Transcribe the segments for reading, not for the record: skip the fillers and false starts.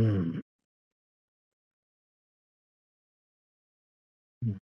うんうん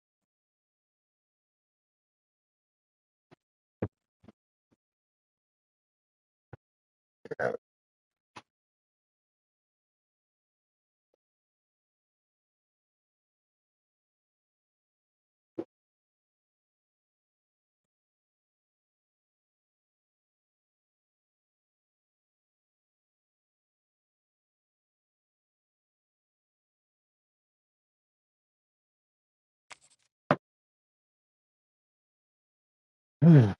うん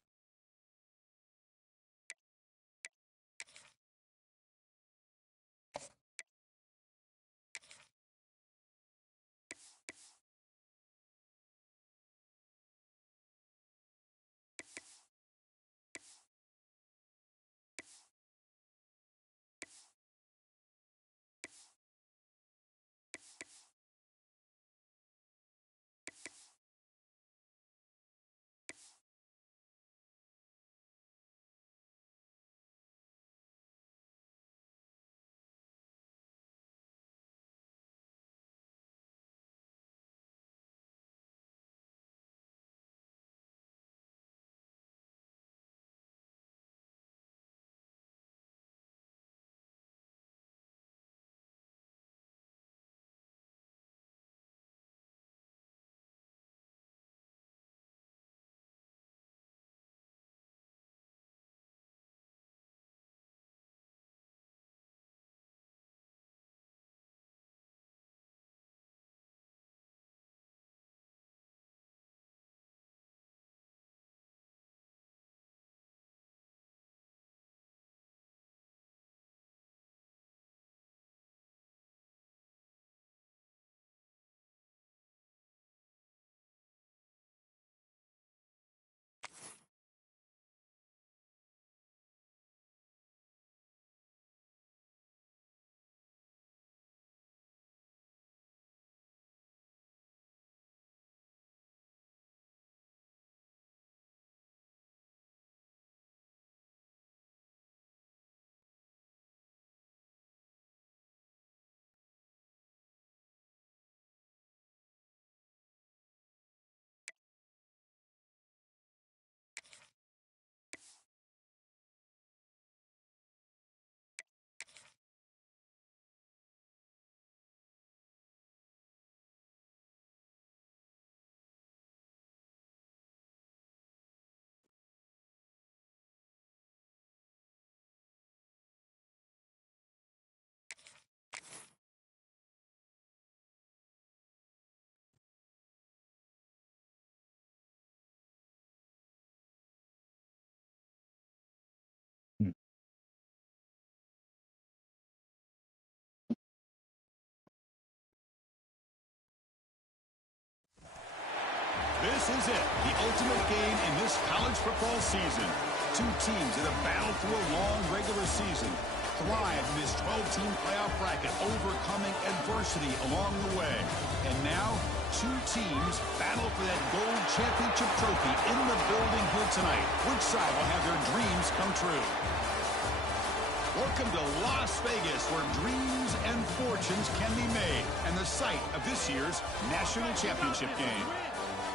うん This is it, the ultimate game in this college football season. Two teams that have battled through a long regular season, thrived in this 12-team playoff bracket, overcoming adversity along the way. And now, two teams battle for that gold championship trophy in the building here tonight. Which side will have their dreams come true? Welcome to Las Vegas, where dreams and fortunes can be made, and the site of this year's national championship game.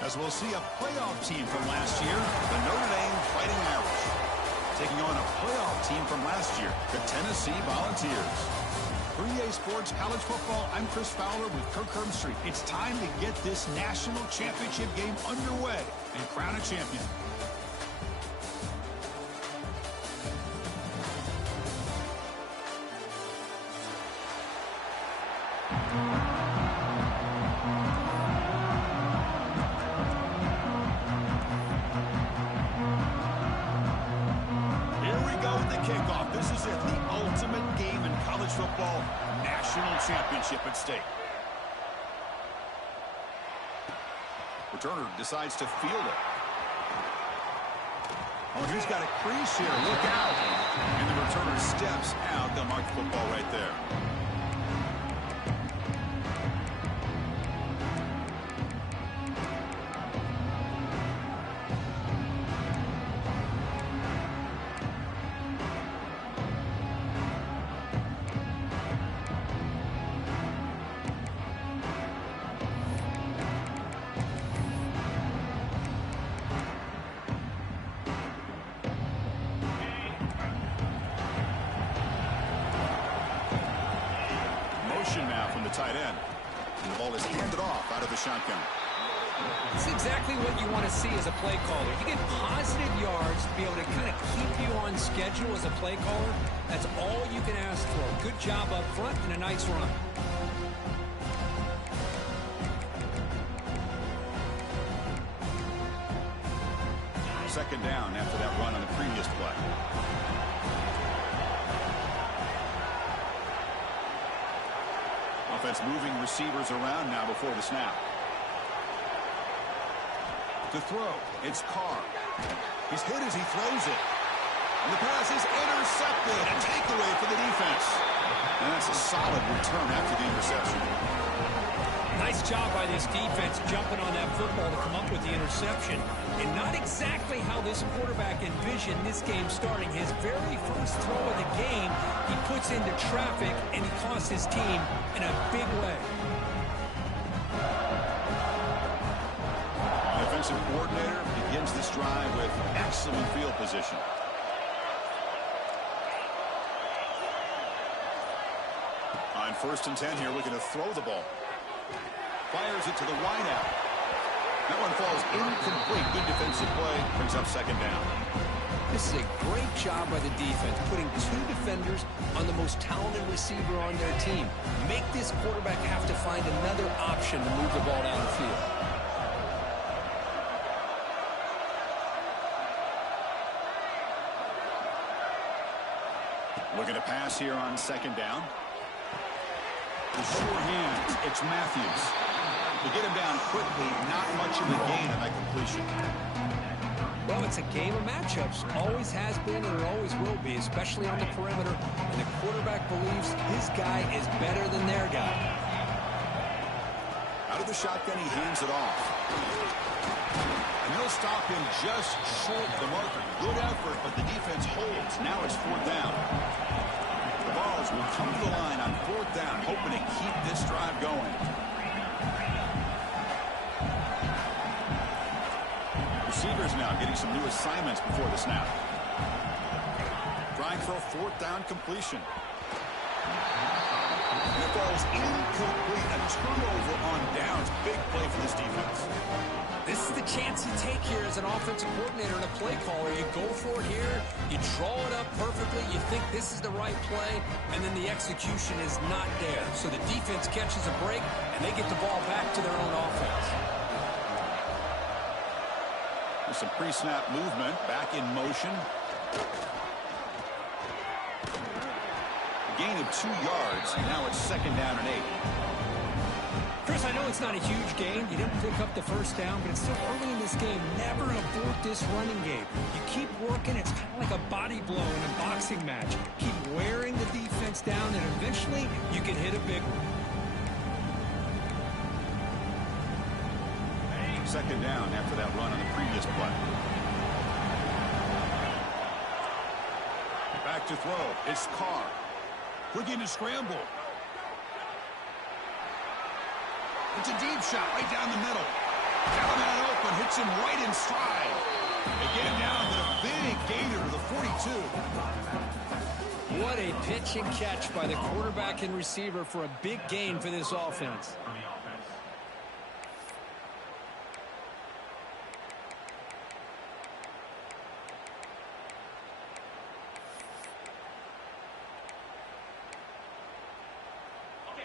As we'll see a playoff team from last year, the Notre Dame Fighting Irish, taking on a playoff team from last year, the Tennessee Volunteers. For EA Sports College Football, I'm Chris Fowler with Kirk Herbstreit. It's time to get this national championship game underway and crown a champion. Kickoff. This is it, the ultimate game in college football, national championship at stake. Returner decides to field it. Oh, he's got a crease here. Look out. And the returner steps out. They'll mark the football right there. tight end. And the ball is handed off out of the shotgun. It's exactly what you want to see as a play caller. You get positive yards to be able to kind of keep you on schedule as a play caller. That's all you can ask for. Good job up front and a nice run. Second down after that run on the previous play. Offense moving receivers around now before the snap. To throw, it's Carr. He's hit as he throws it. And the pass is intercepted. A takeaway for the defense. And that's a solid return after the interception. Nice job by this defense jumping on that football to come up with the interception. And not exactly how this quarterback envisioned this game starting. His very first throw of the game, he puts into traffic, and he costs his team in a big way. Defensive coordinator begins this drive with excellent field position. On 1st and 10 here, looking to throw the ball. Fires it to the wideout. That one falls incomplete. Good defensive play. Brings up second down. This is a great job by the defense, putting two defenders on the most talented receiver on their team. Make this quarterback have to find another option to move the ball down the field. Looking to pass here on second down. The sure hands. It's Matthews. To get him down quickly, not much of a gain on that completion. Well, it's a game of matchups. Always has been and it always will be, especially on the perimeter. And the quarterback believes his guy is better than their guy. Out of the shotgun, he hands it off. And he'll stop him just short of the marker. Good effort, but the defense holds. Now it's 4th down. The Vols will come to the line on 4th down, hoping to keep this drive going. Receivers now getting some new assignments before the snap. Trying for a 4th down completion. And it falls incomplete. A turnover on downs. Big play for this defense. This is the chance you take here as an offensive coordinator and a play caller. You go for it here. You draw it up perfectly. You think this is the right play, and then the execution is not there. So the defense catches a break, and they get the ball back to their own offense. There's some pre-snap movement. Back in motion. A gain of 2 yards. Now it's 2nd down and 8. Chris, I know it's not a huge gain. You didn't pick up the first down, but it's still early in this game. Never abort this running game. You keep working. It's kind of like a body blow in a boxing match. Keep wearing the defense down, and eventually you can hit a big one. 2nd down after that run on the previous play. Back to throw. It's Carr. Looking to scramble. It's a deep shot right down the middle. Down and open. Hits him right in stride. They get him down to the big gainer to the 42. What a pitch and catch by the quarterback and receiver for a big gain for this offense.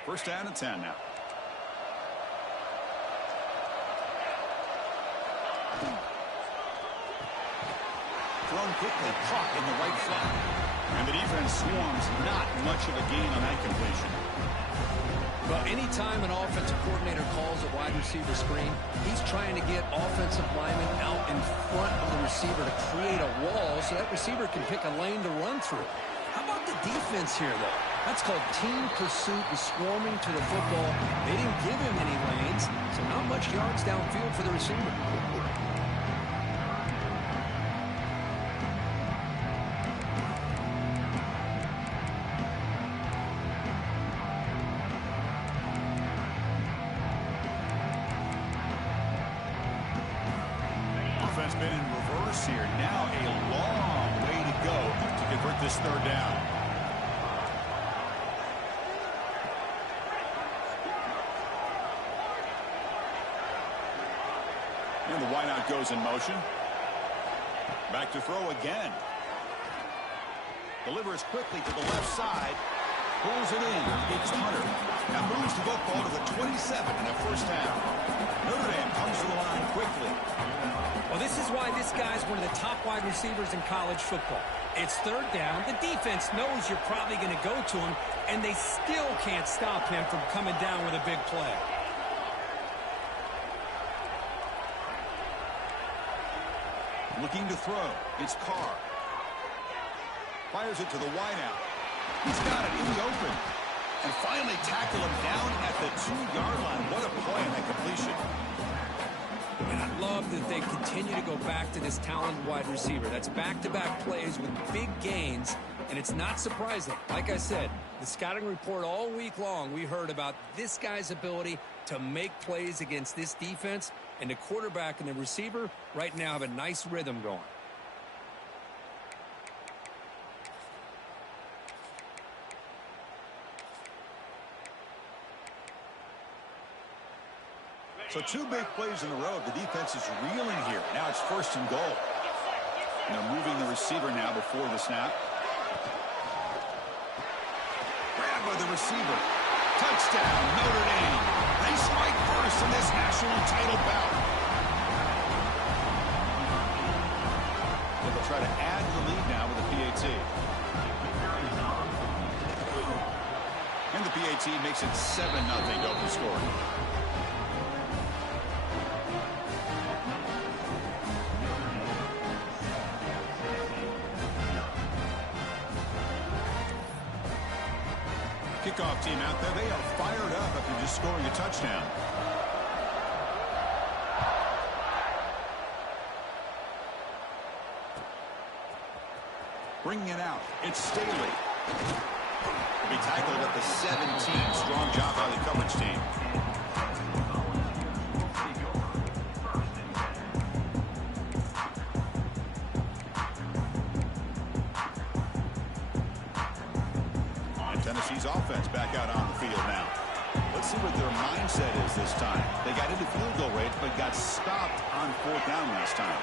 First down and 10 now. Thrown quickly, caught in the right flat. And the defense swarms. Not much of a gain on that completion. Well, anytime an offensive coordinator calls a wide receiver screen, he's trying to get offensive linemen out in front of the receiver to create a wall so that receiver can pick a lane to run through. How about the defense here, though? That's called team pursuit and swarming to the football. They didn't give him any lanes, so not much yards downfield for the receiver. Offense been in reverse here. Now a long way to go to convert this 3rd down. And the wideout goes in motion. Back to throw again. Delivers quickly to the left side. Pulls it in. It's Hunter. Now moves the football to the 27 in the first half. Notre Dame comes to the line quickly. Well, this is why this guy's one of the top wide receivers in college football. It's third down. The defense knows you're probably going to go to him, and they still can't stop him from coming down with a big play. Looking to throw. It's Carr. Fires it to the wideout. He's got it in the open. And finally tackle him down at the 2-yard line. What a play on that completion. And I love that they continue to go back to this talented wide receiver. That's back-to-back plays with big gains, and it's not surprising. Like I said, the scouting report all week long, we heard about this guy's ability to make plays against this defense, and the quarterback and the receiver right now have a nice rhythm going. So 2 big plays in a row. The defense is reeling here. Now it's 1st and goal. And they're moving the receiver now before the snap. Grab by the receiver. Touchdown, Notre Dame. They strike first in this national title bout. They'll try to add to the lead now with the PAT. And the PAT makes it 7-0 open score. Kickoff team out there. They are fired up after just scoring a touchdown. Bringing it out. It's Staley. He'll be tackled at the 17. Strong job by the coverage team. Tennessee's offense back out on the field now. Let's see what their mindset is this time. They got into field goal range, but got stopped on 4th down last time.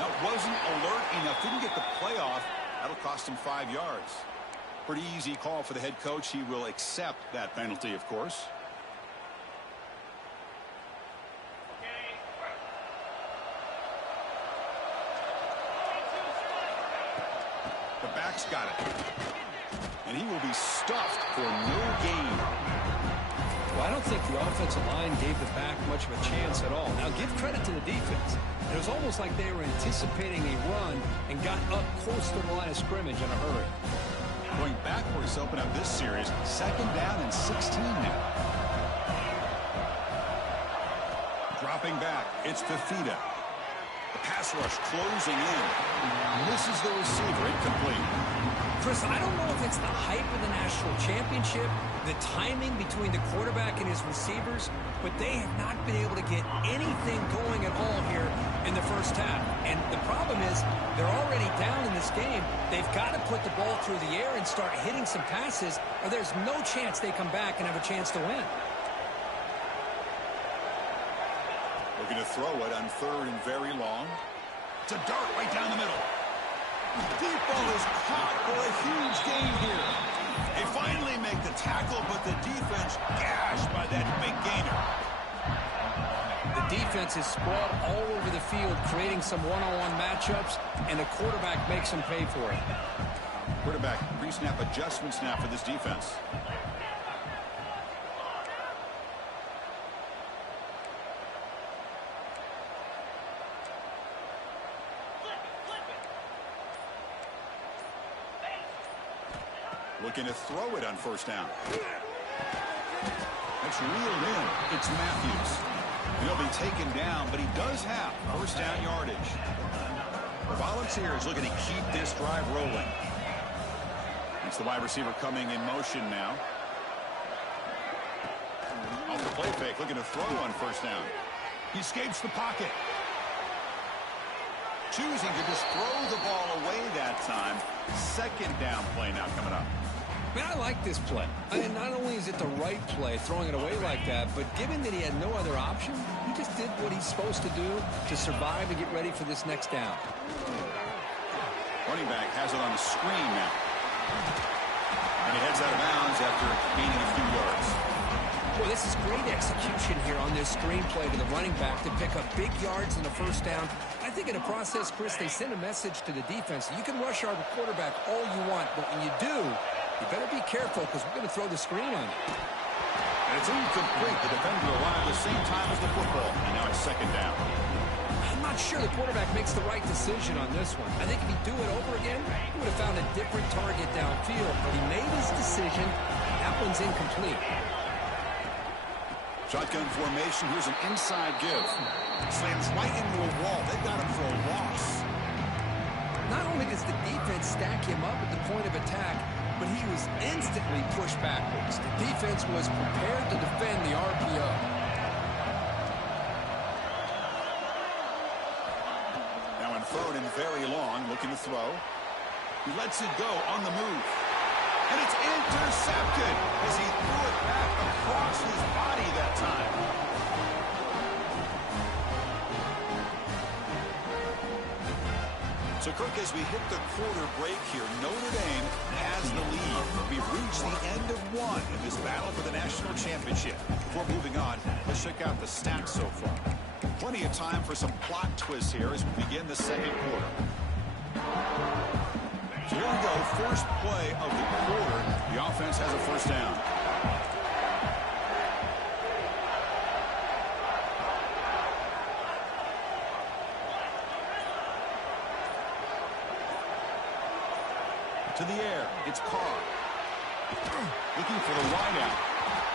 That wasn't alert enough. Didn't get the play off. That'll cost him 5 yards. Pretty easy call for the head coach. He will accept that penalty, of course. Back's got it. And he will be stuffed for no gain. Well, I don't think the offensive line gave the back much of a chance at all. Now, give credit to the defense. It was almost like they were anticipating a run and got up close to the line of scrimmage in a hurry. Going backwards to open up this series. 2nd down and 16 now. Dropping back. It's Fafita. The pass rush closing in. Misses the receiver. Incomplete. Chris, I don't know if it's the hype of the national championship, the timing between the quarterback and his receivers, but they have not been able to get anything going at all here in the first half. And the problem is they're already down in this game. They've got to put the ball through the air and start hitting some passes, or there's no chance they come back and have a chance to win. Looking to throw it on 3rd and very long. It's a dart right down the middle. Deep ball is caught for a huge gain here. They finally make the tackle, but the defense gashed by that big gainer. The defense is spread all over the field, creating some one-on-one matchups, and the quarterback makes them pay for it. Quarterback pre-snap adjustments now for this defense. Looking to throw it on 1st down. That's reeled in. It's Matthews. He'll be taken down, but he does have 1st down yardage. The Volunteers looking to keep this drive rolling. It's the wide receiver coming in motion now. Off the play fake, looking to throw on 1st down. He escapes the pocket. Choosing to just throw the ball away that time. 2nd down play now coming up. Man, I like this play. And not only is it the right play, throwing it away like that, but given that he had no other option, he just did what he's supposed to do to survive and get ready for this next down. Running back has it on the screen now. And he heads out of bounds after gaining a few yards. Well, this is great execution here on this screen play to the running back to pick up big yards in the first down. I think in the process, Chris, they send a message to the defense. You can rush our quarterback all you want, but when you do, you better be careful because we're going to throw the screen on you. And it's incomplete. The defender arrived at the same time as the football. And now it's second down. I'm not sure the quarterback makes the right decision on this one. I think if he'd do it over again, he would have found a different target downfield. But he made his decision. That one's incomplete. Shotgun formation. Here's an inside give. Slams right into a wall. They got him for a loss. Not only does the defense stack him up at the point of attack, but he was instantly pushed backwards. The defense was prepared to defend the RPO. Now in third and very long, looking to throw. He lets it go on the move. And it's intercepted as he threw it back across his body that time. So, Kirk, as we hit the quarter break here, Notre Dame has the lead. We've reached the end of one in this battle for the national championship. Before moving on, let's check out the stats so far. Plenty of time for some plot twists here as we begin the second quarter. So here we go, first play of the quarter. The offense has a first down. To the air, it's Carr. Looking for the wideout.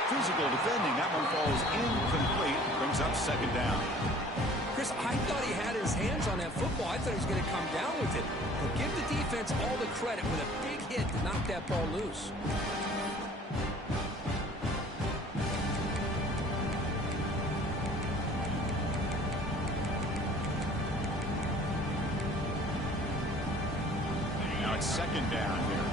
Physical defending, that one falls incomplete. Brings up second down. Chris, I thought he had his hands on that football. I thought he was going to come down with it. But give the defense all the credit with a big hit to knock that ball loose. Now it's second down here.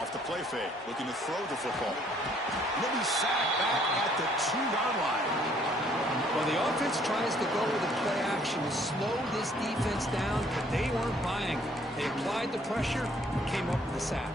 Off the play fake, looking to throw the football. He'll be sacked back at the 2-yard line. Well, the offense tries to go with a play action to slow this defense down, but they weren't buying. They applied the pressure and came up with a sack.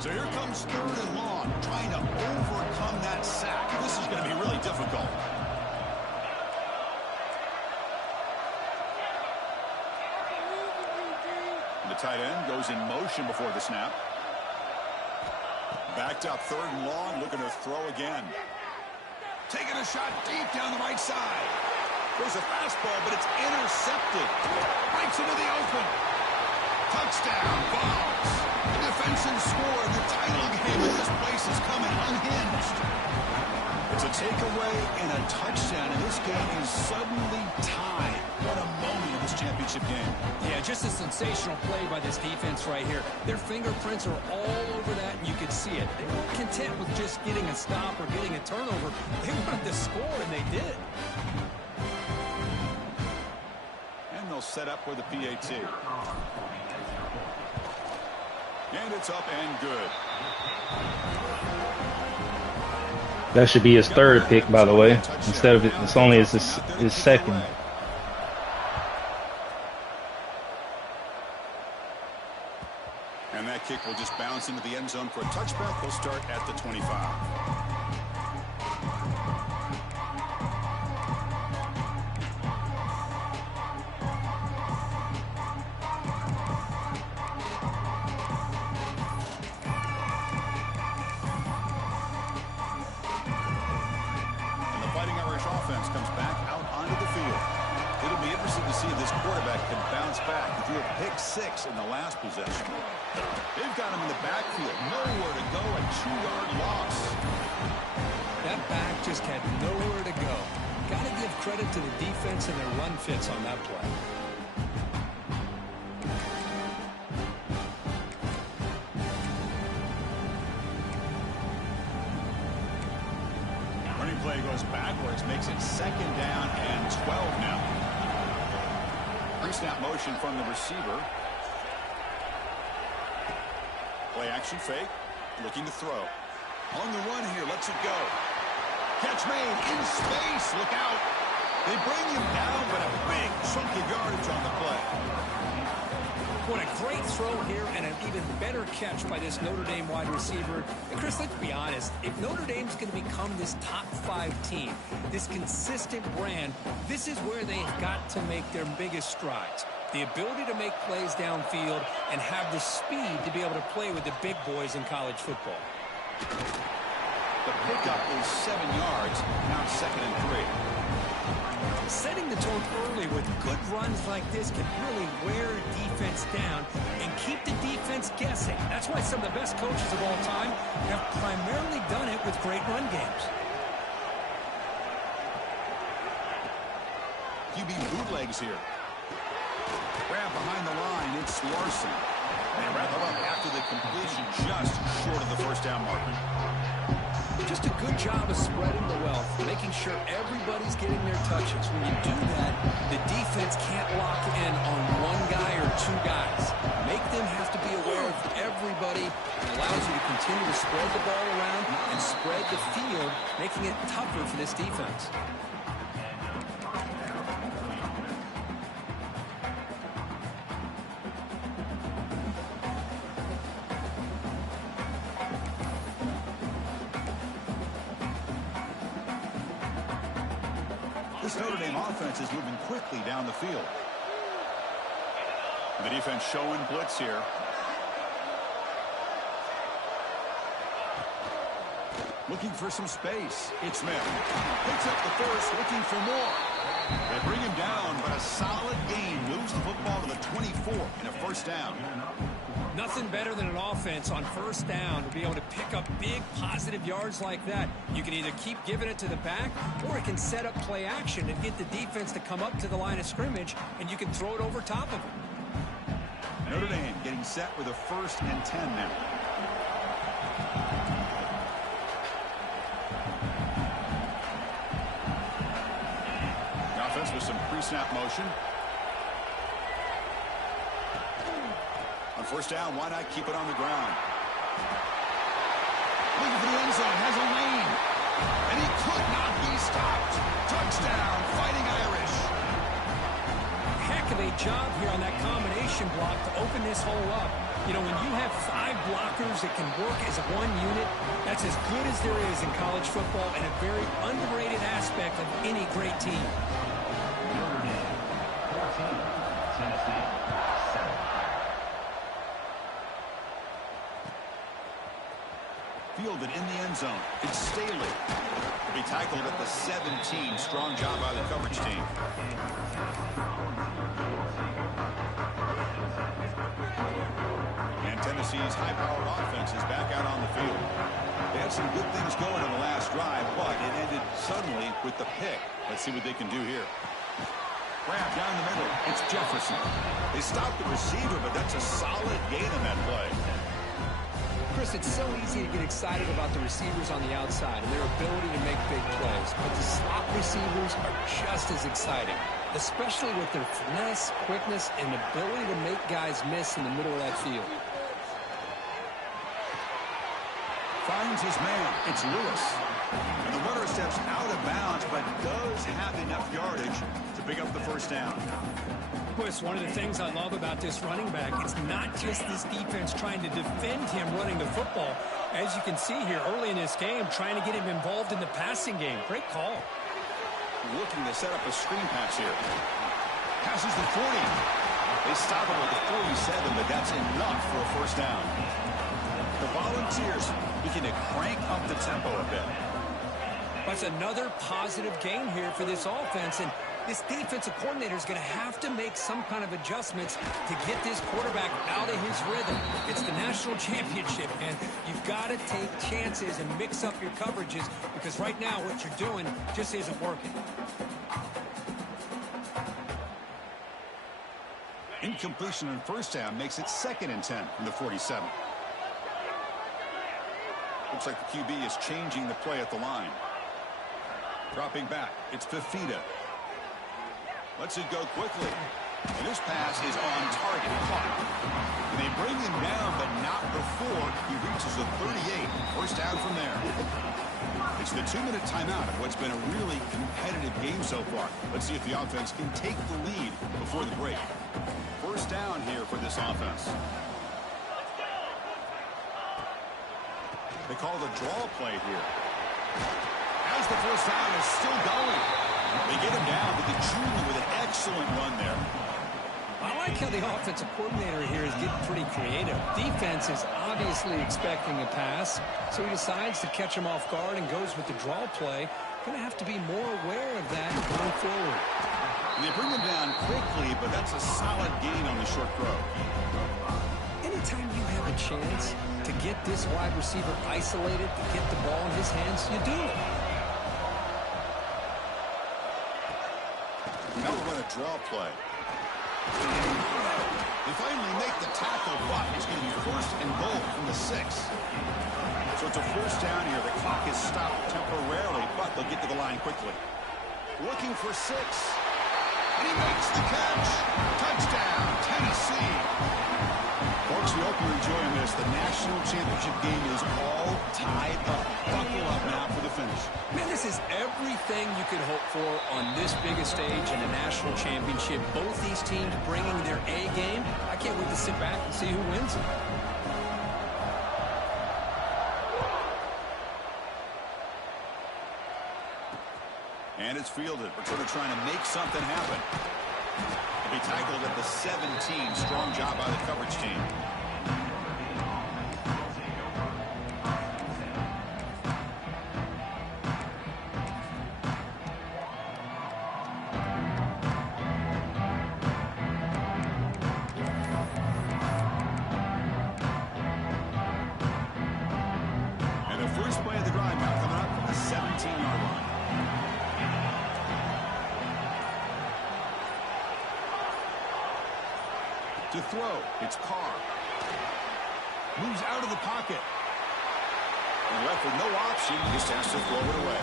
So here comes third and long, trying to overcome that sack. This is going to be really difficult. And the tight end goes in motion before the snap. Backed up third and long, looking to throw again. Taking a shot deep down the right side. There's a fastball, but it's intercepted. Breaks into the open. Touchdown, Vols. The defensive score, the title game of this place is coming unhinged. It's a takeaway and a touchdown, and this game is suddenly tied. What a moment in this championship game. Yeah, just a sensational play by this defense right here. Their fingerprints are all over that, and you can see it. They weren't content with just getting a stop or getting a turnover. They wanted to score, and they did. And they'll set up for the PAT. And it's up and good. That should be his third pick, by the way. Instead of it's only his second. And that kick will just bounce into the end zone for a touchback. They'll start at the 25. Comes back out onto the field. It'll be interesting to see if this quarterback can bounce back. He threw a pick 6 in the last possession. They've got him in the backfield. Nowhere to go, a 2-yard loss. That back just had nowhere to credit to the defense and their run fits on that play. Running play goes backwards, makes it 2nd down and 12 now. Pre-snap motion from the receiver. Play action fake, looking to throw. On the run here, lets it go. Catch made in space, look out. They bring him down, but a big chunk of yardage on the play. What a great throw here and an even better catch by this Notre Dame wide receiver. And Chris, let's be honest, if Notre Dame's going to become this top 5 team, this consistent brand, this is where they've got to make their biggest strides. The ability to make plays downfield and have the speed to be able to play with the big boys in college football. The pickup is 7 yards, now 2nd and 3. Setting the tone early with good runs like this can really wear defense down and keep the defense guessing. That's why some of the best coaches of all time have primarily done it with great run games. QB bootlegs here. Grab behind the line, it's Larson. They wrap it up after the completion, just short of the 1st down marker. Just a good job of spreading the wealth, making sure everybody's getting their touches. When you do that, the defense can't lock in on one guy or 2 guys. Make them have to be aware of everybody. It allows you to continue to spread the ball around and spread the field, making it tougher for this defense. This Notre Dame offense is moving quickly down the field. The defense showing blitz here. Looking for some space. It's Smith. Picks up the first, looking for more. They bring him down, but a solid gain moves the football to the 24 and a 1st down. Nothing better than an offense on 1st down to be able to pick up big positive yards like that. You can either keep giving it to the back, or it can set up play action and get the defense to come up to the line of scrimmage, and you can throw it over top of them. Notre Dame getting set with a 1st and 10 now. The offense with some pre-snap motion. On 1st down, why not keep it on the ground? Looking for the end zone, has a lane. And he could not be stopped. Touchdown, Fighting Irish. Heck of a job here on that combination block to open this hole up. You know, when you have 5 blockers that can work as one unit, that's as good as there is in college football and a very underrated aspect of any great team. Notre Dame, 14, Tennessee, 7. Fielded in the end zone. It's Staley. To be tackled at the 17. Strong job by the coverage team. And Tennessee's high-powered offense is back out on the field. They had some good things going in the last drive, but it ended suddenly with the pick. Let's see what they can do here. Grab down the middle. It's Jefferson. They stopped the receiver, but that's a solid gain on that play. Chris, it's so easy to get excited about the receivers on the outside and their ability to make big plays, but the slot receivers are just as exciting, especially with their finesse, quickness, and ability to make guys miss in the middle of that field. Finds his man. It's Lewis. And the runner steps out of bounds, but does have enough yardage to pick up the 1st down. Chris, one of the things I love about this running back, it's not just this defense trying to defend him running the football. As you can see here early in this game, trying to get him involved in the passing game. Great call. Looking to set up a screen pass here. Passes the 40. They stop him at the 47, but that's enough for a 1st down. The Volunteers looking to crank up the tempo a bit. That's another positive game here for this offense, and this defensive coordinator is going to have to make some kind of adjustments to get this quarterback out of his rhythm. It's the national championship, and you've got to take chances and mix up your coverages, because right now what you're doing just isn't working. Incompletion on first down makes it 2nd and 10 from the 47. Looks like the QB is changing the play at the line. Dropping back, it's Fafita. Lets it go quickly. And this pass is on target. Caught. And they bring him down, but not before he reaches the 38. First down from there. It's the 2-minute timeout of what's been a really competitive game so far. Let's see if the offense can take the lead before the break. First down here for this offense. They call the draw play here. As the first down is still going. They get him down to the junior with an excellent run there. I like how the offensive coordinator here is getting pretty creative. Defense is obviously expecting a pass, so he decides to catch him off guard and goes with the draw play. Going to have to be more aware of that going forward. And they bring him down quickly, but that's a solid gain on the short throw. Anytime you have a chance to get this wide receiver isolated, to get the ball in his hands, you do it. Now we're going to draw play. They finally make the tackle, but it's going to be 1st and goal from the 6. So it's a first down here. The clock is stopped temporarily, but they'll get to the line quickly. Looking for 6. And he makes the catch. Touchdown, Tennessee. Folks, we hope you're enjoying this. The national championship game is all tied up. Buckle up now for the finish. Man, this is everything you could hope for on this biggest stage in a national championship. Both these teams bringing their A game. I can't wait to sit back and see who wins it. And it's fielded. Returner trying to make something happen. He'll be tackled at the 17. Strong job by the coverage team. And the first play of the drive now coming up from the 17-yard line. To throw, it's Carr. Moves out of the pocket. And left with no option, just has to throw it away.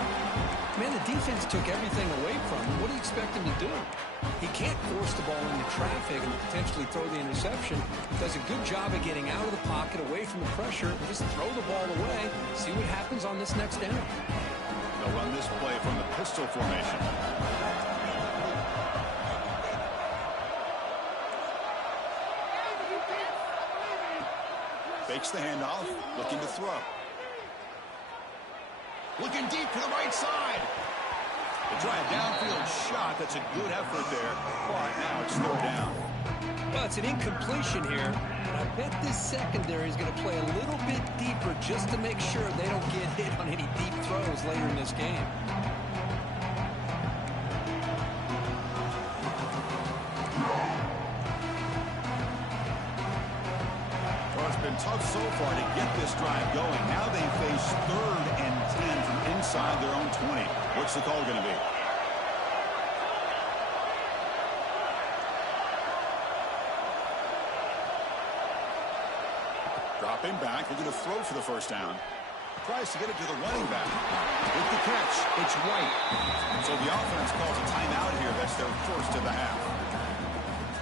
Man, the defense took everything away from him. What do you expect him to do? He can't force the ball into traffic and potentially throw the interception. Does a good job of getting out of the pocket, away from the pressure, and just throw the ball away. See what happens on this next down. They'll run this play from the pistol formation. Fakes the handoff, looking to throw. Looking deep to the right side. They try a downfield shot. That's a good effort there. But now it's 3rd down. Well, it's an incompletion here. And I bet this secondary is going to play a little bit deeper just to make sure they don't get hit on any deep throws later in this game. Been tough so far to get this drive going. Now they face 3rd and 10 from inside their own 20. What's the call going to be? Dropping back, looking to throw for the first down. Tries to get it to the running back. With the catch, it's White. So the offense calls a timeout here. That's their first of the half.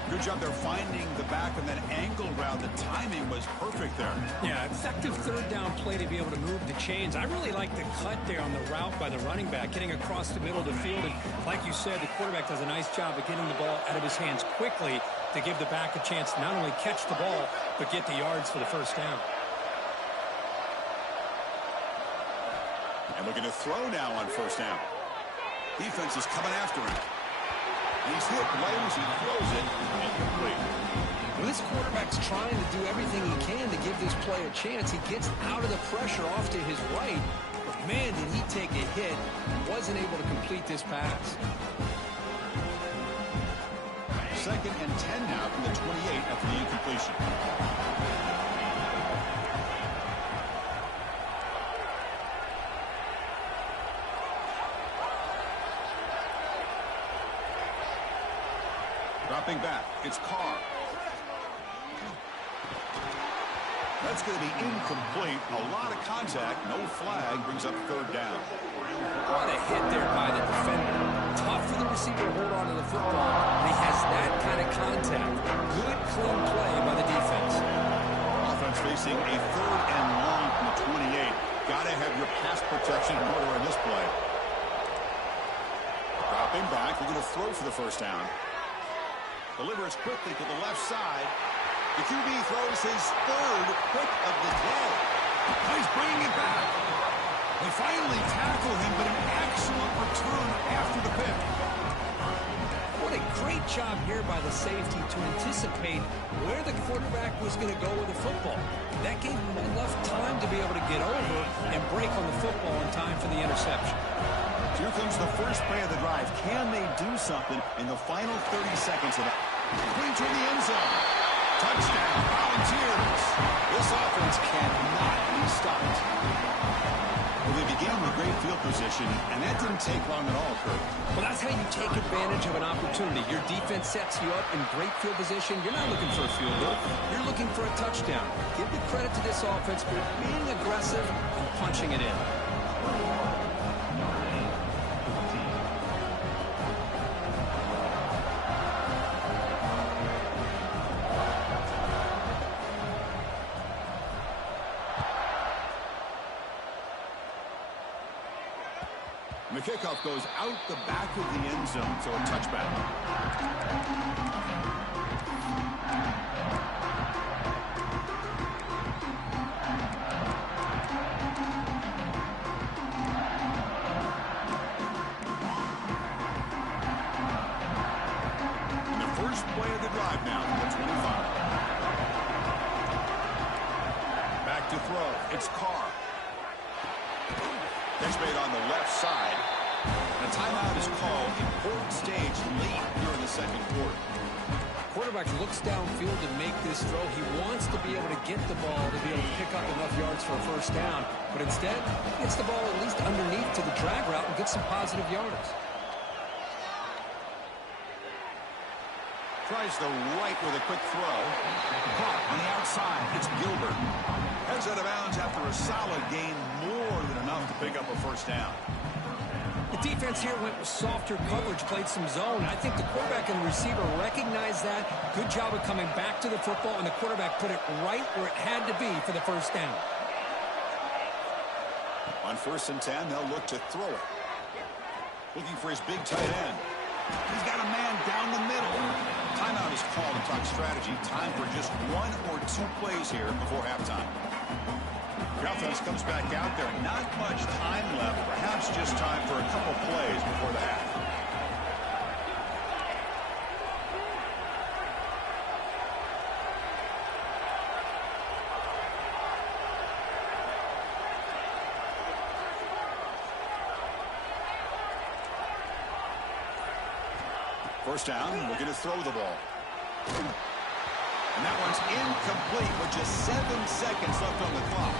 Good job there finding the back and that angle route. The timing was perfect there. Yeah, effective 3rd down play to be able to move the chains. I really like the cut there on the route by the running back, getting across the middle of the field. And like you said, the quarterback does a nice job of getting the ball out of his hands quickly to give the back a chance to not only catch the ball, but get the yards for the first down. And looking to throw now on first down. Defense is coming after him. He's hit right as he throws it, incomplete. Well, this quarterback's trying to do everything he can to give this play a chance. He gets out of the pressure off to his right, but man, did he take a hit and wasn't able to complete this pass. 2nd and 10 now from the 28 after the incompletion. Dropping back, it's Carr. That's going to be incomplete. A lot of contact. No flag. Brings up third down. What a hit there by the defender. Tough for the receiver to hold on to the football. And he has that kind of contact. Good, clean play by the defense. Offense facing a third and long from the 28. Got to have your pass protection in order in this play. Dropping back. We're going to throw for the first down. Delivers quickly to the left side. The QB throws his third pick of the day. He's bringing it back. They finally tackle him, but an excellent return after the pick. What a great job here by the safety to anticipate where the quarterback was going to go with the football. That gave him enough time to be able to get over and break on the football in time for the interception. Here comes the first play of the drive. Can they do something in the final 30 seconds of it? Going to the end zone. Touchdown, Volunteers. This offense cannot be stopped. Well, they began with great field position, and that didn't take long at all, Kurt. Well, that's how you take advantage of an opportunity. Your defense sets you up in great field position. You're not looking for a field goal. You're looking for a touchdown. Give the credit to this offense for being aggressive and punching it in. The kickoff goes out the back of the end zone, so a touchback. And the first play of the drive now from the 25. Back to throw. It's Carr. That's made on the left side. And a timeout is called. Important stage late here in the second quarter. Quarterback looks downfield to make this throw. He wants to be able to get the ball to be able to pick up enough yards for a first down. But instead, he gets the ball at least underneath to the drag route and gets some positive yards. Tries the right with a quick throw. Caught on the outside. It's Gilbert. Heads out of bounds after a solid gain, more than enough to pick up a first down. The defense here went with softer coverage, played some zone. I think the quarterback and the receiver recognized that. Good job of coming back to the football, and the quarterback put it right where it had to be for the first down. On 1st and 10, they'll look to throw it. Looking for his big tight end. He's got a man down the middle. Timeout is called to talk strategy. Time for just 1 or 2 plays here before halftime. The offense comes back out there. Not much time left. Perhaps just time for a couple plays before the half. First down, looking to throw the ball. And that one's incomplete with just 7 seconds left on the clock.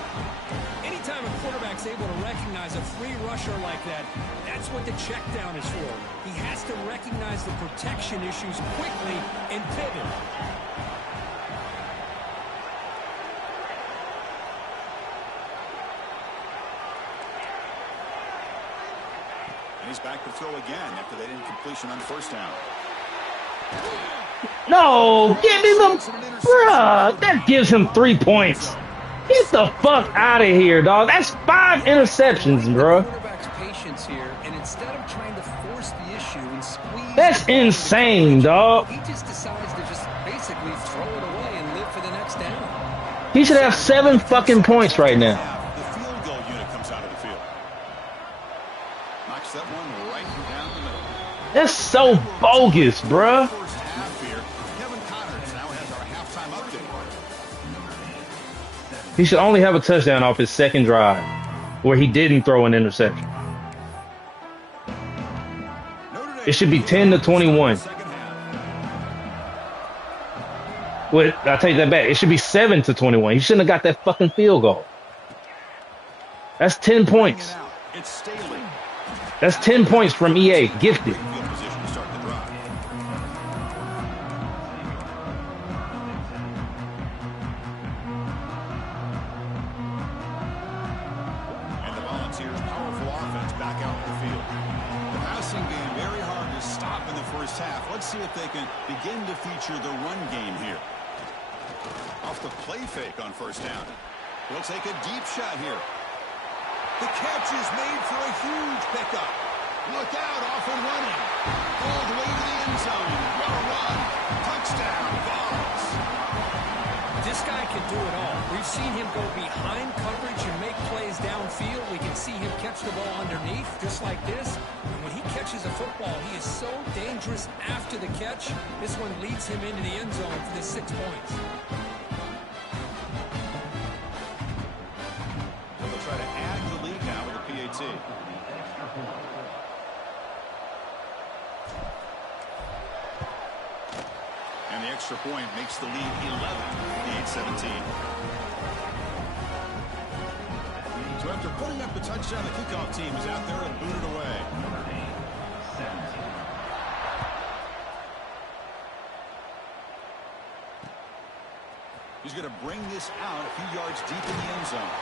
Anytime a quarterback's able to recognize a free rusher like that, that's what the check down is for. He has to recognize the protection issues quickly and pivot. And he's back to throw again after that incompletion on first down. No, give me the, bruh, that gives him 3 points. Get the fuck out of here, dog. That's 5 interceptions, bruh. Quarterback's patience here, and instead of trying to force the issue and squeeze, That's insane, dog. he just decides to just basically throw it away and live for the next down. He should have 7 fucking points right now. The field goal unit comes out of the field. Knocks that one right down the middle. That's so bogus, bruh. First half here. Kevin Connors now has our halftime update. He should only have a touchdown off his second drive where he didn't throw an interception. It should be 10-21. Well, I take that back. It should be 7-21. He shouldn't have got that fucking field goal. That's 10 points. It's Staley. That's 10 points from EA. Gifted. Field position to start the drive. first half. Let's see if they can begin to feature the run game here. Off the play fake on first down. He'll take a deep shot here. The catch is made for a huge pickup. Look out, off and running. All the way to the end zone. What a run. Touchdown, Vols. This guy can do it all. We've seen him go behind coverage and make plays downfield. We can see him catch the ball underneath, just like this. And when he catches a football, he is so dangerous after the catch. This one leads him into the end zone for the 6 points. They'll try to add to the lead now with a PAT. And the extra point makes the lead 11, 58-17. So after putting up the touchdown, the kickoff team is out there and booted away. He's going to bring this out a few yards deep in the end zone.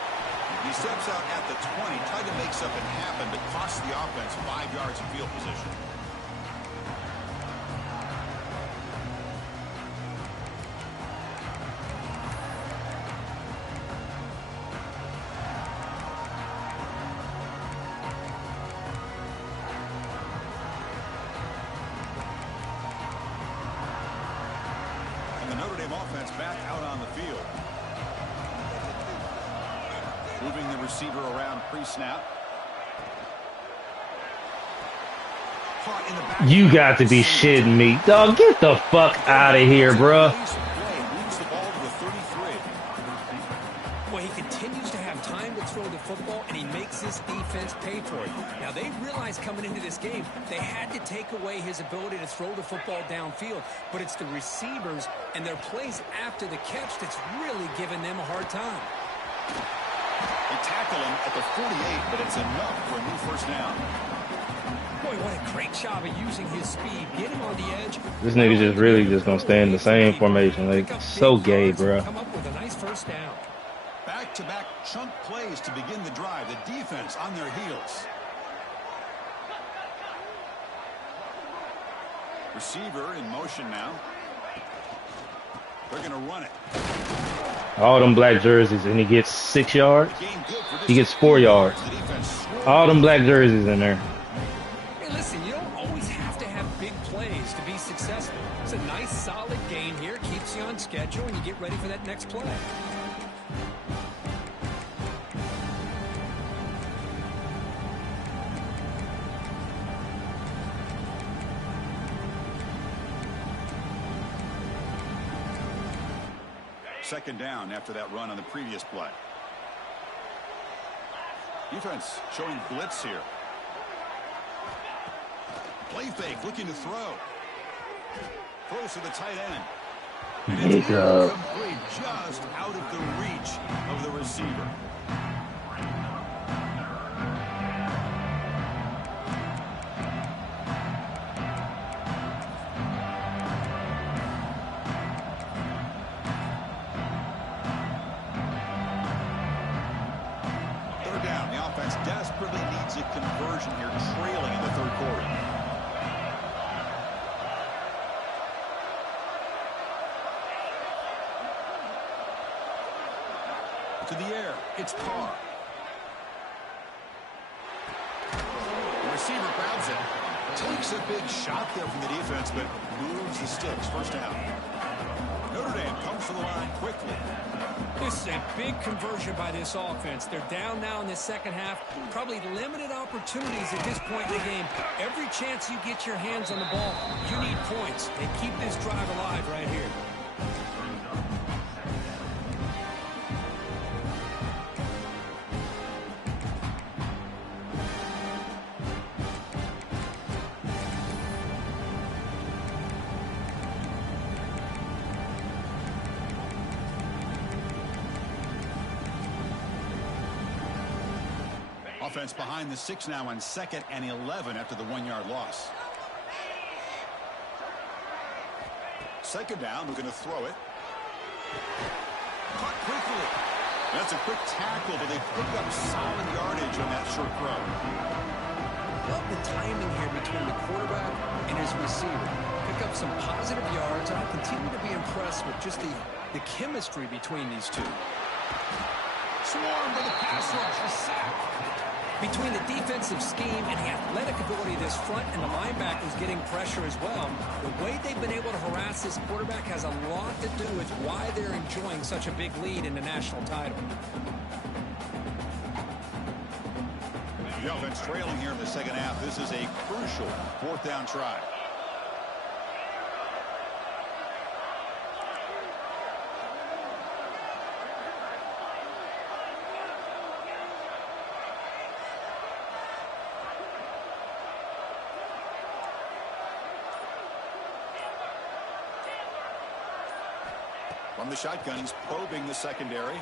He steps out at the 20, tried to make something happen, but cost the offense 5 yards of field position. Offense back out on the field. Moving the receiver around pre-snap. You got to be shitting me. Dog, get the fuck out of here, bruh. Well, he continues to have time to throw the football, and he makes his defense pay for it. Now, they realized coming into this game, they had to take away his ability to throw the football downfield, but it's the receivers and their plays after the catch that's really giving them a hard time. They tackle him at the 48, but it's enough for a new first down. Boy, what a great job of using his speed. Get him on the edge. This nigga just really just gonna stay in the same formation. Like, so gay, bro. Come up with a nice first down. Back-to-back chunk plays to begin the drive. The defense on their heels. Receiver in motion now. They're going to run it. All them black jerseys, and he gets 6 yards. He gets 4 yards. All them black jerseys in there. Hey, listen, you don't always have to have big plays to be successful. It's a nice, solid gain here. Keeps you on schedule, and you get ready for that next play. Second down after that run on the previous play. Defense showing blitz here. Play fake, looking to throw. Throws to the tight end. And it's incomplete, just out of the reach of the receiver. Desperately needs a conversion here, trailing in the third quarter. To the air, it's Carr. The receiver grabs it. Takes a big shot there from the defense, but moves the sticks. First down. Notre Dame comes to the line quickly. This is a big conversion by this offense. They're down now in the second half. Probably limited opportunities at this point in the game. Every chance you get your hands on the ball, you need points. And keep this drive alive right here. Offense behind the 6 now on 2nd and 11 after the 1-yard loss. Second down, we're going to throw it. Caught quickly. That's a quick tackle, but they pick up solid yardage on that short throw. Love the timing here between the quarterback and his receiver. up some positive yards, and I'll continue to be impressed with just the chemistry between these two. Swarmed with the pass rush, a sack. Between the defensive scheme and the athletic ability of this front and the linebackers getting pressure as well, the way they've been able to harass this quarterback has a lot to do with why they're enjoying such a big lead in the national title. The offense trailing here in the second half. This is a crucial fourth down try. From the shotgun, he's probing the secondary.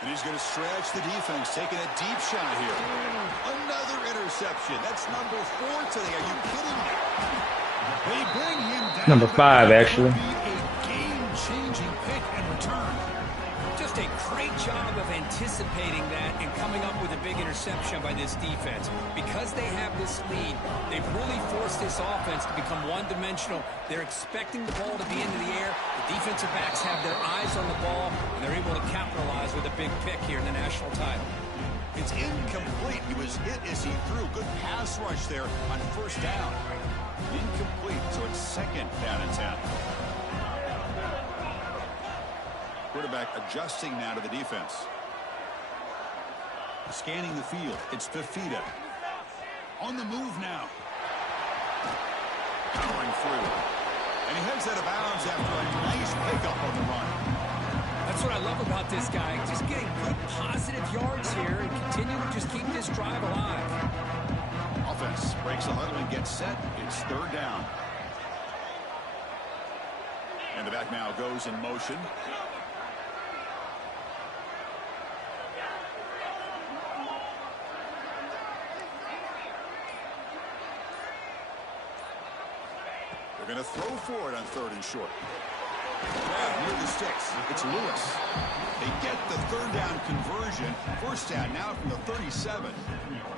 And he's going to stretch the defense, taking a deep shot here. Another interception. That's number 4 today. Are you kidding me? They bring him down. Number 5, actually. A game-changing pick and return. Just a great job of anticipating that and coming up with a big interception by this defense. Because they have this lead, they've really forced this offense to become one-dimensional. They're expecting the ball to be into the air. The defensive backs have their eyes on the ball, and they're able to capitalize with a big pick here in the national title. It's incomplete. He was hit as he threw. Good pass rush there on first down. Incomplete, so it's second down and 10. Quarterback adjusting now to the defense. Scanning the field. It's Fafita. On the move now. Powering through. And he heads out of bounds after a nice pickup on the run. That's what I love about this guy. Just getting good positive yards here and continue to just keep this drive alive. Offense breaks the huddle and gets set. It's third down. And the back now goes in motion. They're going to throw for it on third and short. Yeah, near the sticks. It's Lewis. They get the third down conversion. First down now from the 37.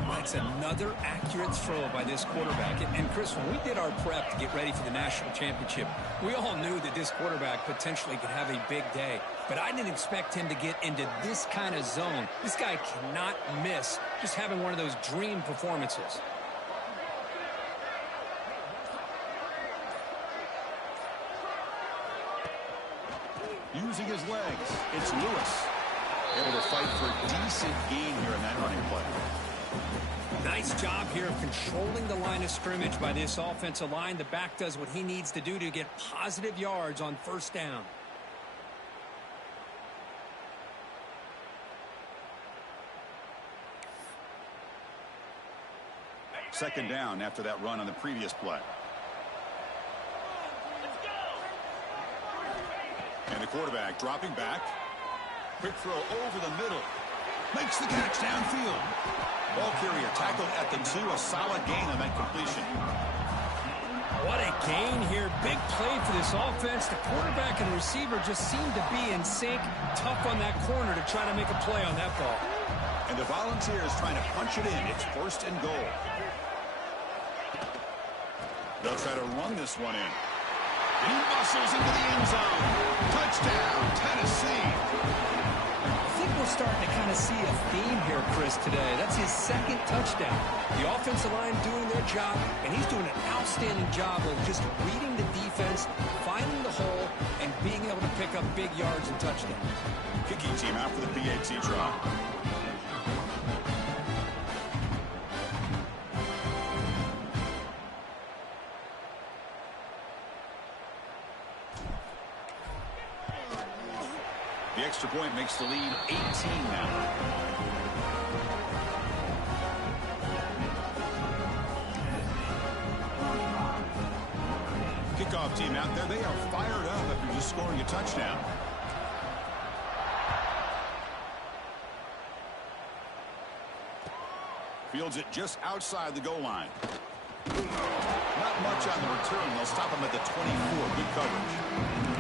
That's another accurate throw by this quarterback. And Chris, when we did our prep to get ready for the national championship, we all knew that this quarterback potentially could have a big day. But I didn't expect him to get into this kind of zone. This guy cannot miss just having one of those dream performances. Using his legs, it's Lewis. Able to fight for a decent gain here in that running play. Nice job here of controlling the line of scrimmage by this offensive line. The back does what he needs to do to get positive yards on first down. Second down after that run on the previous play. And the quarterback dropping back. Quick throw over the middle. Makes the catch downfield. Ball carrier tackled at the 2. A solid gain on that completion. What a gain here. Big play for this offense. The quarterback and the receiver just seem to be in sync. Tough on that corner to try to make a play on that ball. And the Volunteers trying to punch it in. It's first and goal. They'll try to run this one in. He muscles into the end zone. Touchdown, Tennessee. I think we're starting to kind of see a theme here, Chris, today. That's his second touchdown. The offensive line doing their job, and he's doing an outstanding job of just reading the defense, finding the hole, and being able to pick up big yards and touchdowns. Kicking team out for the PAT try. The extra point makes the lead 18 now. Kickoff team out there. They are fired up after just scoring a touchdown. Fields it just outside the goal line. Not much on the return. They'll stop him at the 24. Good coverage.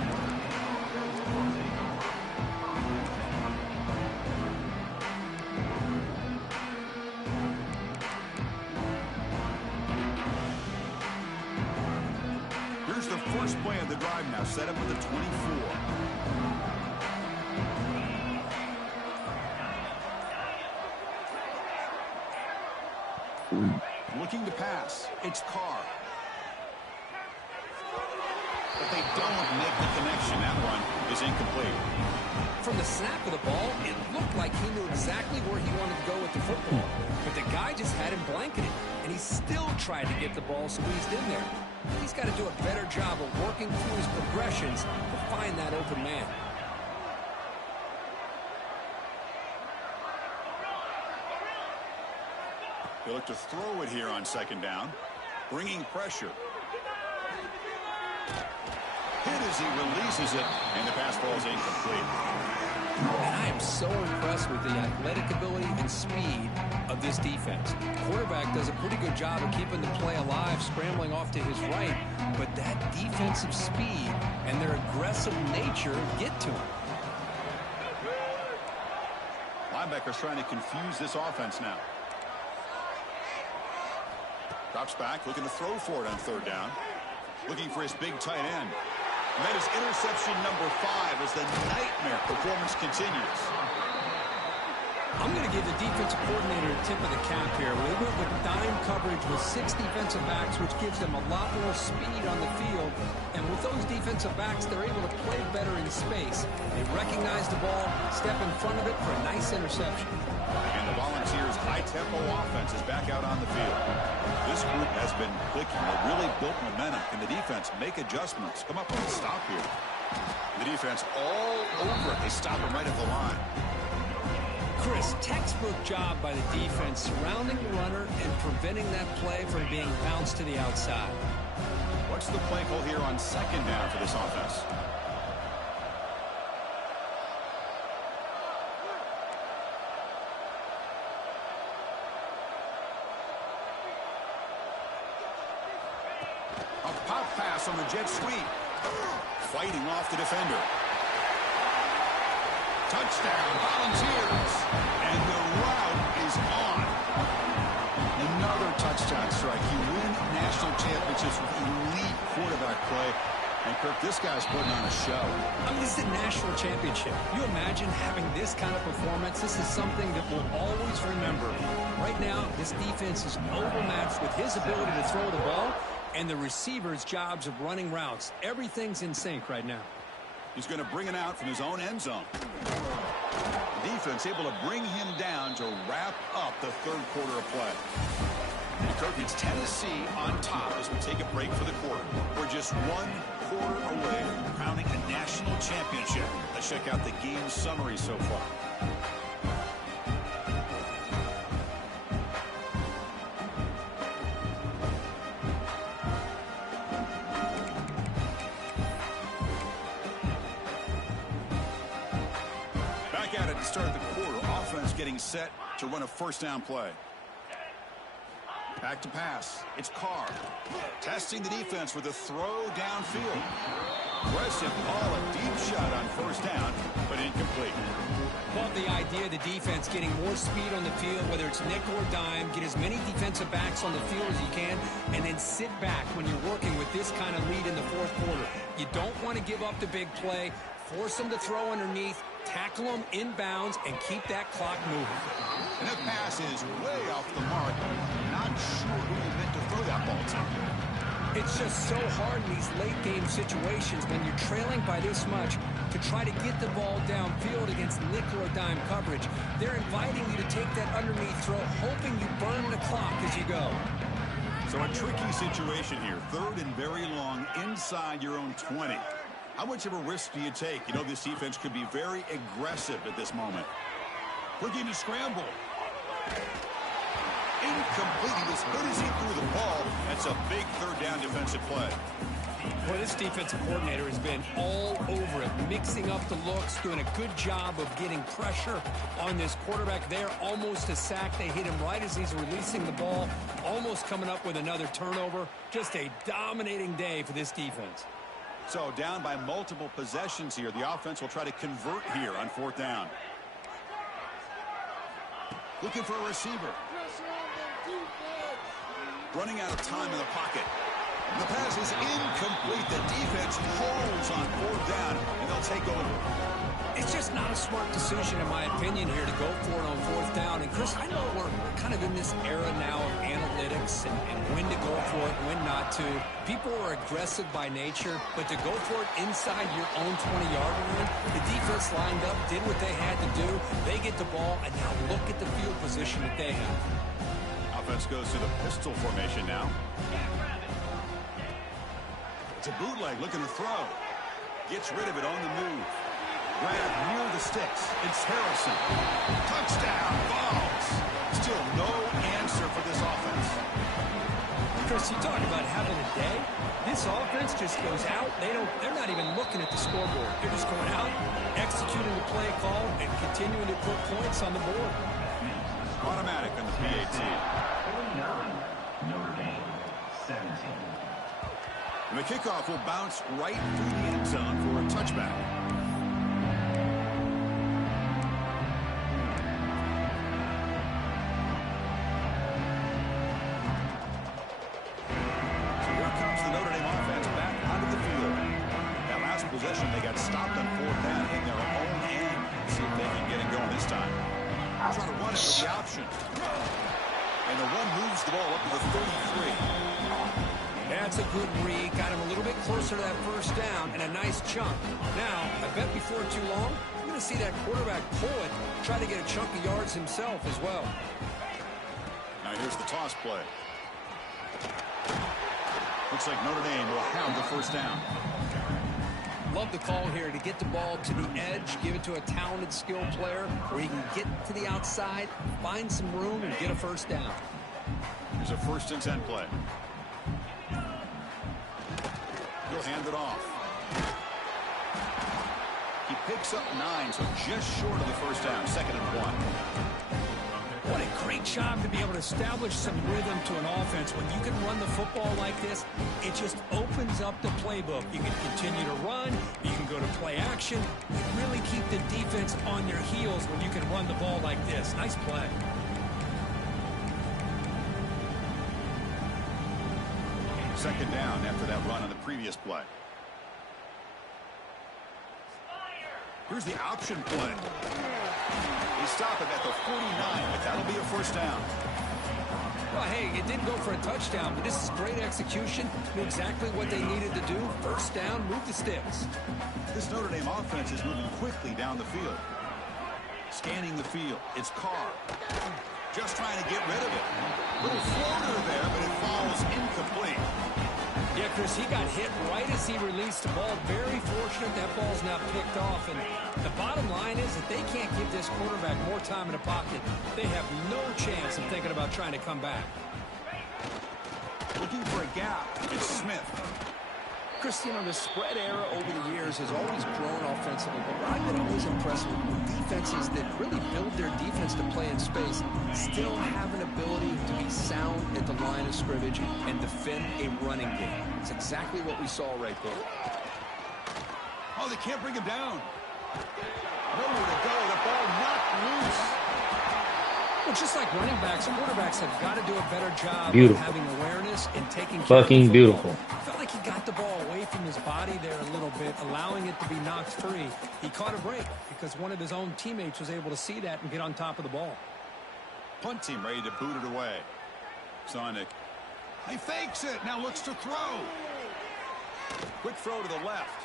Here's the first play of the drive now, set up at the 24. Looking to pass. It's Carr. But they don't make the connection. That one is incomplete. From the snap of the ball, it looked like he knew exactly where he wanted to go with the football. But the guy just had him blanketed, and he still tried to get the ball squeezed in there. He's got to do a better job of working through his progressions to find that open man. They look to throw it here on second down, bringing pressure. Hit as he releases it, and the pass ball is incomplete. And I am so impressed with the athletic ability and speed of this defense. Quarterback does a pretty good job of keeping the play alive, scrambling off to his right, but that defensive speed and their aggressive nature get to him. Linebackers trying to confuse this offense now. Drops back, looking to throw for it on third down. Looking for his big tight end. And that is interception number 5 as the nightmare performance continues. I'm going to give the defensive coordinator a tip of the cap here. They went with dime coverage with 6 defensive backs, which gives them a lot more speed on the field. And with those defensive backs, they're able to play better in space. They recognize the ball, step in front of it for a nice interception. And the Volunteers' high-tempo offense is back out on the field. This group has been clicking. They really built momentum. Can the defense make adjustments? Come up with a stop here. The defense all over it. They stop him right at the line. Chris, textbook job by the defense surrounding the runner and preventing that play from being bounced to the outside. What's the play call here on second down for this offense? A pop pass on the jet sweep. Fighting off the defender. Touchdown, Volunteers. And the route is on. Another touchdown strike. You win national championships with elite quarterback play. And, Kirk, this guy's putting on a show. I mean, this is a national championship. You imagine having this kind of performance? This is something that we'll always remember. Right now, this defense is overmatched with his ability to throw the ball and the receivers' jobs of running routes. Everything's in sync right now. He's going to bring it out from his own end zone. Defense able to bring him down to wrap up the third quarter of play. And Kirk, it's Tennessee on top as we take a break for the quarter. We're just 1 quarter away from crowning a national championship. Let's check out the game summary so far. Back at it to start the quarter. Offense getting set to run a first down play. Back to pass. It's Carr. Testing the defense with a throw downfield. Aggressive ball, a deep shot on first down, but incomplete. Love the idea of the defense getting more speed on the field, whether it's nickel or dime, get as many defensive backs on the field as you can, and then sit back when you're working with this kind of lead in the fourth quarter. You don't want to give up the big play, force them to throw underneath, tackle them inbounds, and keep that clock moving. And that pass is way off the mark. Not sure who he meant to throw that ball to. It's just so hard in these late-game situations when you're trailing by this much to try to get the ball downfield against nickel or dime coverage. They're inviting you to take that underneath throw, hoping you burn the clock as you go. So a tricky situation here. Third and very long inside your own 20. How much of a risk do you take? You know this defense could be very aggressive at this moment. Looking to scramble. Incomplete. He was hit as he threw the ball. That's a big third down defensive play. Well, this defensive coordinator has been all over it, mixing up the looks, doing a good job of getting pressure on this quarterback there. Almost a sack. They hit him right as he's releasing the ball, almost coming up with another turnover. Just a dominating day for this defense. So down by multiple possessions here. The offense will try to convert here on fourth down. Looking for a receiver. Running out of time in the pocket. The pass is incomplete. Incomplete. The defense holds on 4th down, and they'll take over. It's just not a smart decision, in my opinion, here to go for it on 4th down. And, Chris, I know we're kind of in this era now of analytics and when to go for it, when not to. People are aggressive by nature, but to go for it inside your own 20-yard line, the defense lined up, did what they had to do. They get the ball, and now look at the field position that they have. Offense goes to the pistol formation now. It's a bootleg looking to throw. Gets rid of it on the move. Grab near the sticks. It's Harrison. Touchdown, balls. Still no answer for this offense. Chris, you talk about having a day. This offense just goes out. They're not even looking at the scoreboard. They're just going out, executing the play call, and continuing to put points on the board. Automatic on the PAT. 49, Notre Dame, 17. And the kickoff will bounce right through the end zone for a touchback. Possession, they got stopped on 4th down in their own end. See if they can get it going this time. Trying to run it with the option. And the one moves the ball up to the 33. That's a good read. Got him a little bit closer to that 1st down and a nice chunk. Now, I bet before too long, I'm going to see that quarterback pull it, try to get a chunk of yards himself as well. Now here's the toss play. Looks like Notre Dame will have the 1st down. Love the call here to get the ball to the edge, give it to a talented, skilled player where he can get to the outside, find some room, and get a 1st down. Here's a 1st and 10 play. He'll hand it off. He picks up 9, so just short of the 1st down, 2nd and 1. What a great job to be able to establish some rhythm to an offense. When you can run the football like this, it just opens up the playbook. You can continue to run. You can go to play action. You really keep the defense on their heels when you can run the ball like this. Nice play. Second down after that run on the previous play. Here's the option play. They stop it at the 49, but that'll be a 1st down. Well, hey, it didn't go for a touchdown, but this is great execution. Knew exactly what they needed to do. 1st down, move the sticks. This Notre Dame offense is moving quickly down the field. Scanning the field. It's Carr. Just trying to get rid of it. Little floater there, but it falls incomplete. Yeah, Chris, he got hit right as he released the ball. Very fortunate that ball's now picked off. And the bottom line is that they can't give this quarterback more time in the pocket. They have no chance of thinking about trying to come back. Looking for a gap. It's Smith. Chris, you know, the spread era over the years has always grown offensively, but what I've been always impressed with defenses that really build their defense to play in space still have an ability to be sound at the line of scrimmage and defend a running game. It's exactly what we saw right there. Oh, they can't bring him down. Nowhere to go. The ball knocked loose. Well, just like running backs, quarterbacks have got to do a better job Beautiful. of having awareness and taking care Fucking of the beautiful. football. Felt like he got the ball away from his body there a little bit, allowing it to be knocked free. He caught a break because one of his own teammates was able to see that and get on top of the ball. Punt team ready to boot it away. Sonic. He fakes it. Now looks to throw. Quick throw to the left.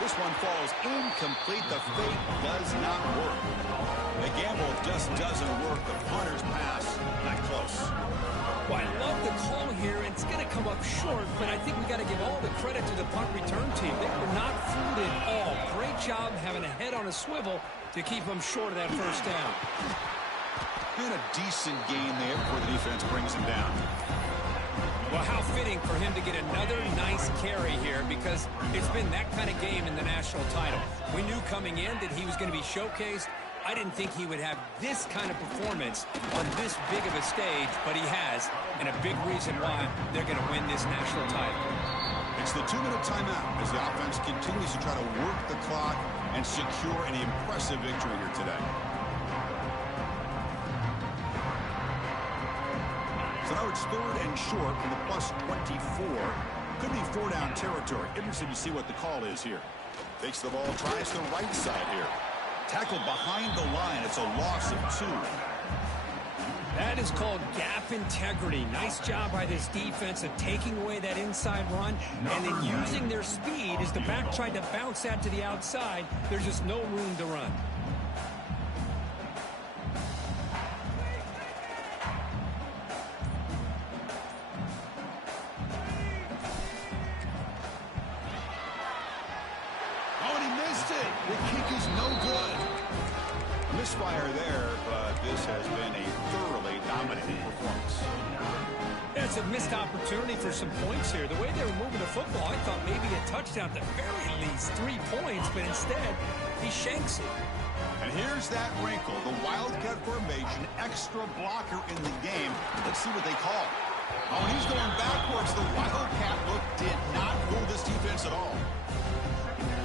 This one falls incomplete. The fake does not work. The gamble just doesn't work. The punter's pass, not close. Well, I love the call here, and it's going to come up short, but I think we got to give all the credit to the punt return team. They were not fooled at all. Great job having a head on a swivel to keep them short of that 1st down. Been a decent game there before the defense brings him down. Well, how fitting for him to get another nice carry here, because it's been that kind of game in the national title. We knew coming in that he was going to be showcased. I didn't think he would have this kind of performance on this big of a stage, but he has, and a big reason why they're going to win this national title. It's the 2-minute timeout as the offense continues to try to work the clock and secure an impressive victory here today. So now it's 3rd and short from the +24. Could be 4-down territory. Interesting to see what the call is here. Takes the ball, tries the right side here. Tackled behind the line. It's a loss of 2. That is called gap integrity. Nice job by this defense of taking away that inside run and then using their speed as the back tried to bounce that to the outside. There's just no room to run. Oh, and he missed it. The kick is no good. Misfire there, but this has been a thoroughly dominating performance. That's a missed opportunity for some points here. The way they were moving the football, I thought maybe a touchdown, at the very least 3 points, but instead he shanks it. And here's that wrinkle, the Wildcat formation, extra blocker in the game. Let's see what they call. Oh, and he's going backwards. The Wildcat look did not fool this defense at all.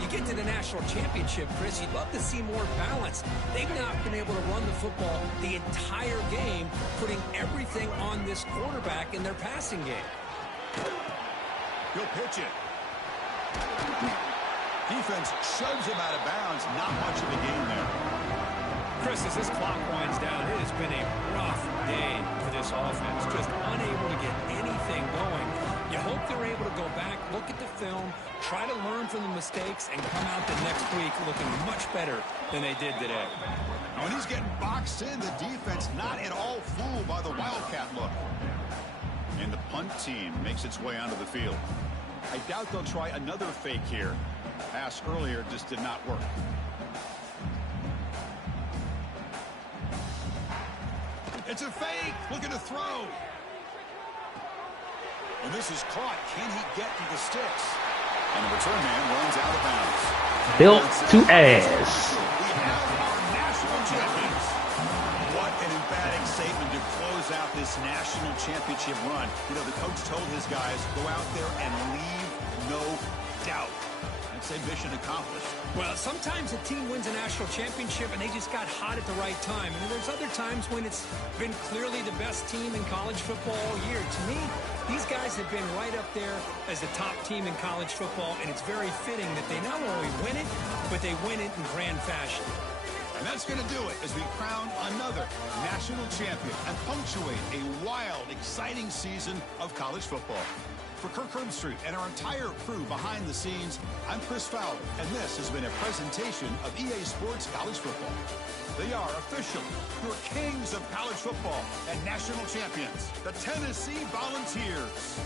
You get to the national championship, Chris, you'd love to see more balance. They've not been able to run the football the entire game, putting everything on this quarterback in their passing game. He'll pitch it. Defense shoves him out of bounds. Not much of a game there. Chris, as this clock winds down, it has been a rough day for this offense. Just unable to get anything going. You hope they're able to go back, look at the film, try to learn from the mistakes, and come out the next week looking much better than they did today. Now, when he's getting boxed in, the defense not at all fooled by the Wildcat look. And the punt team makes its way onto the field. I doubt they'll try another fake here. Pass earlier just did not work. It's a fake. Looking to throw. And this is caught. Can he get to the sticks? And the return man runs out of bounds. Built to ass. We have our national champions. What an emphatic statement to close out this national championship run. You know, the coach told his guys, go out there and leave no doubt. I'd say mission accomplished. Well, sometimes a team wins a national championship and they just got hot at the right time. And there's other times when it's been clearly the best team in college football all year. To me, these guys have been right up there as the top team in college football, and it's very fitting that they not only win it, but they win it in grand fashion. And that's going to do it as we crown another national champion and punctuate a wild, exciting season of college football. For Kirk Herbstreit and our entire crew behind the scenes, I'm Chris Fowler, and this has been a presentation of EA Sports College Football. They are officially your kings of college football and national champions, the Tennessee Volunteers.